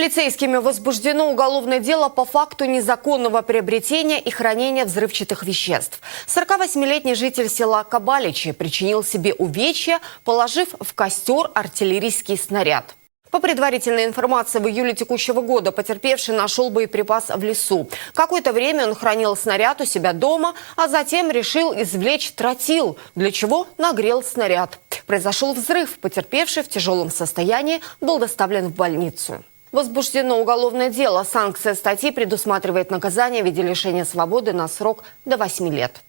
Полицейскими возбуждено уголовное дело по факту незаконного приобретения и хранения взрывчатых веществ. 48-летний житель села Кабаличи причинил себе увечья, положив в костер артиллерийский снаряд. По предварительной информации, в июле текущего года потерпевший нашел боеприпас в лесу. Какое-то время он хранил снаряд у себя дома, а затем решил извлечь тротил, для чего нагрел снаряд. Произошел взрыв. Потерпевший в тяжелом состоянии был доставлен в больницу. Возбуждено уголовное дело. Санкция статьи предусматривает наказание в виде лишения свободы на срок до 8 лет.